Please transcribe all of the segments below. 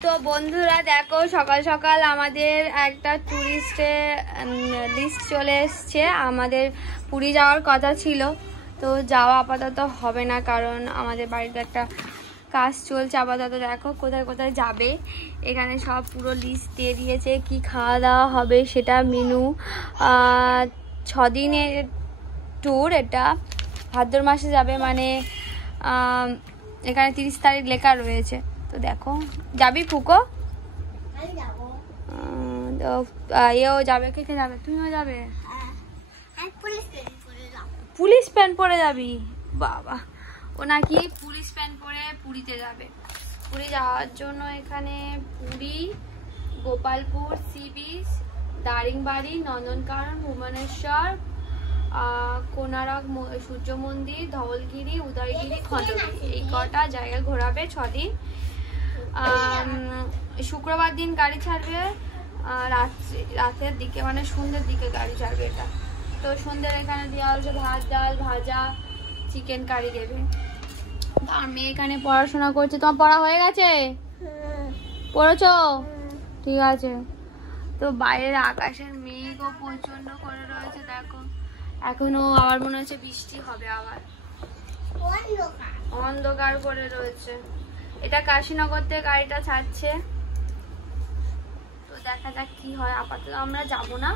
তো বন্ধুরা দেখো, সকাল সকাল আমাদের একটা টুরিস্টের লিস্ট চলে এসছে। আমাদের পুরী যাওয়ার কথা ছিল, তো যাওয়া আপাতত হবে না, কারণ আমাদের বাড়িতে একটা কাজ চলছে আপাতত। দেখো কোথায় কোথায় যাবে, এখানে সব পুরো লিস্ট দিয়ে দিয়েছে, কি খাওয়া দাওয়া হবে সেটা মেনু। 6 দিনের ট্যুর, এটা ভাদ্র মাসে যাবে, মানে এখানে 30 তারিখ লেখা রয়েছে। তো দেখো, যাবি ফুকো? তো এও যাবে, কে কে যাবে? তুমিও যাবে? পুলিশ প্যান্ট পরে যাবি? বাবা, ও নাকি পুলিশ প্যান্ট পরে পুরীতে যাবে। পুরী যাওয়ার জন্য এখানে পুরী, গোপালপুর সি বিচ, দারিংবাড়ি, নন্দনকানন, ভুবনেশ্বর, কোনারক সূর্য মন্দির, ধবলগিরি, উদয়গিরি, খণ্ডগিরি, এই কটা জায়গা ঘোরাবে 6 দিন। শুক্রবার দিন গাড়ি ছাড়বে, রাতের দিকে, মানে সন্ধ্যের দিকে গাড়ি ছাড়বে এটা। তো সন্ধ্যের এখানে দেওয়া হচ্ছে ভাত, ডাল, ভাজা, চিকেন কারি দেবে। আর মেয়ে এখানে পড়াশোনা করছে। তোমার পড়া হয়ে গেছে? পড়েছো? ঠিক আছে। তো বাইরের আকাশের মেঘও প্রচন্ড করে রয়েছে, দেখো এখনো আবার মনে হচ্ছে বৃষ্টি হবে, আবার অন্ধকার করে রয়েছে। এটা কাশীনগর থেকে গাড়িটা ছাড়ছে, তো দেখা যাক কি হয়। আপাতত আমরা যাব না,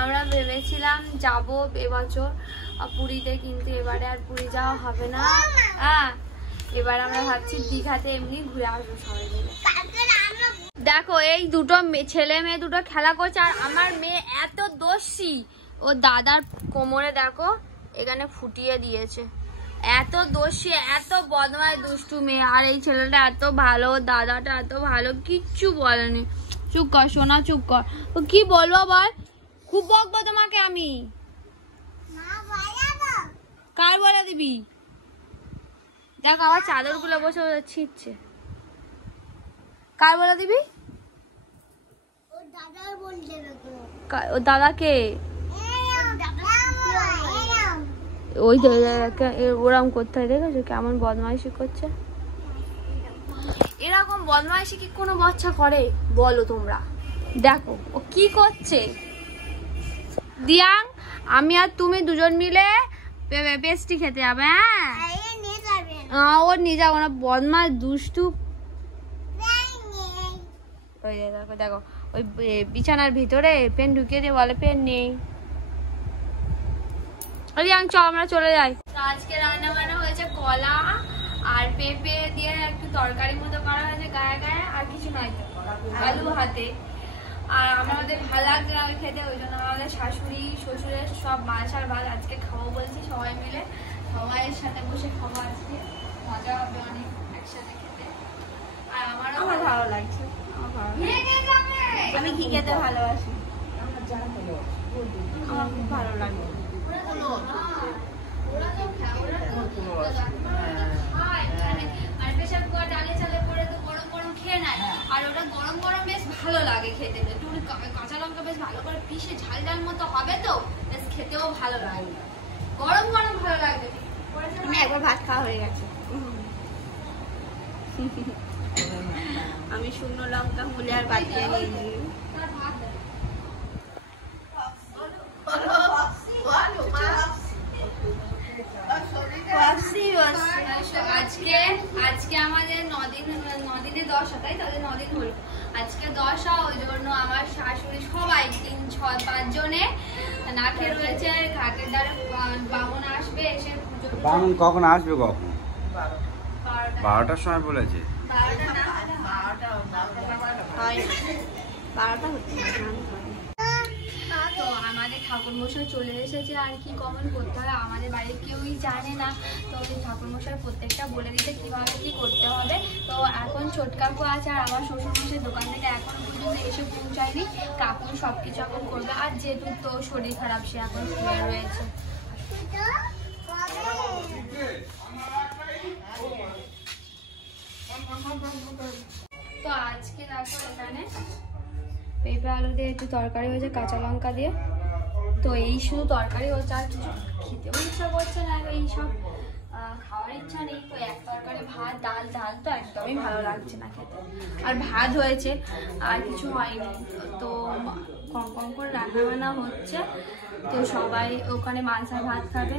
আমরা ভেবেছিলাম যাব এবছর পুরীতে, কিন্তু এবারে আর পুরী যাওয়া হবে না। হ্যাঁ, এবার আমরা ভাবছি দীঘাতে এমনি ঘুরে আসবো সবাই মিলে। দেখো এই দুটো ছেলে মেয়ে দুটো খেলা করছে, আর আমার মেয়ে এত দোষী, ও দাদার কোমরে দেখো এখানে ফুটিয়ে দিয়েছে। এত দোষী, এত বদমাশ দুষ্টু মেয়ে। আর এই ছেলেটা এত ভালো, দাদাটা এত ভালো, কিচ্ছু বলেনি। চুপ কর সোনা, চুপ কর। ও কি বলবো বল? খুব বকবো তোমাকে আমি। কার বলে দিবি? দেখ আবার চাদর গুলো বসে ছিঁচ্ছে। কার বলে দিবি? ও দাদাকে? ওই ওরম করতে হয়, দেখেছো কেমন বদমাইশি করছে? এরকম বদমাইশি কি কোনো বাচ্চা করে বলো তোমরা? দেখো ও কি করছে। দিয়াং, আমি আর তুমি দুজন মিলে পেস্ট্রি খেতে যাবে। হ্যাঁ, ও নিয়ে যাবো না, বদমাস দুষ্টু। ওই দেখো দেখো, ওই বিছানার ভিতরে পেন ঢুকিয়ে দিয়ে বলে পেন নেই। চ আমরা চলে যাই। আজকে রান্না বান্না হয়েছে কলা আর পেঁপে দিয়ে একটু তরকারির মতো করা হয়েছে গায়ে গায়ে, আর কিছু নাই, আলু হাতে। আর আমাদের ভালো লাগছে না ওই খেতে, ওই জন্য আমাদের শাশুড়ি শ্বশুরের সব মাছ আর ভাত আজকে খাবো বলছি, সবাই মিলে সবাইয়ের সাথে বসে খাবো আজকে, মজা হবে অনেক একসাথে খেতে। আর আমার ভালো লাগছে, আমি কি খেতে ভালোবাসি, আমার খুব ভালো লাগে। আর ওটা গরম গরম বেশ ভালো লাগে খেতে, একটু কাঁচা লঙ্কা বেশ ভালো করে পিষে ঝাল ঝাল মতো হবে, তো বেশ খেতেও ভালো লাগবে, গরম গরম ভালো লাগবে। আমি একবার ভাত খাওয়া হয়ে গেছে, আমি শুকনো লঙ্কা মুলে আর ভাত দিয়ে নিয়েছি। আজকে আমাদের 9 দিনে 10, তাই তাদের 9 দিন হলো, আজকে 10, ওই জন্য আমার শাশুড়ি সবাই 3-6-5 জনে না খেয়ে রয়েছে। ঘাটের দ্বারে বামুন আসবে, এসে পুজো। বামুন কখন আসবে? কখন? 12টার সময় বলেছে। 12টা হচ্ছে। তো আমাদের ঠাকুরমশাই চলে এসেছে, আর কি কমন করতে হয় আমাদের বাড়ির কেউই জানে না। তো ঠাকুরমশাই প্রত্যেকটা বলে দিতে কিভাবে কি করতে হবে। তো এখন ছোট কাকু আছে, আর আমার শ্বশুরমশাই দোকান থেকে এখন পর্যন্ত এসে পৌঁছায়নি। কাকু সবকিছু এখন করবে, আর যেহেতু তো শরীর খারাপ, সে এখন শুয়ে রয়েছে। তো আজকে দেখো এখানে পেঁপে আলু দিয়ে একটু তরকারি হয়েছে কাঁচা লঙ্কা দিয়ে। তো এই শুধু তরকারি হচ্ছে, আর কিছু খেতেও ইচ্ছা করছে না, এই সব খাওয়ার ইচ্ছা নেই, তো এক তরকারি ভাত ডাল তো একদমই ভালো লাগছে না খেতে। আর ভাত হয়েছে, আর কিছু হয়নি, তো কম কম করে রান্না বান্না হচ্ছে। তো সবাই ওখানে মাছ আর ভাত খাবে।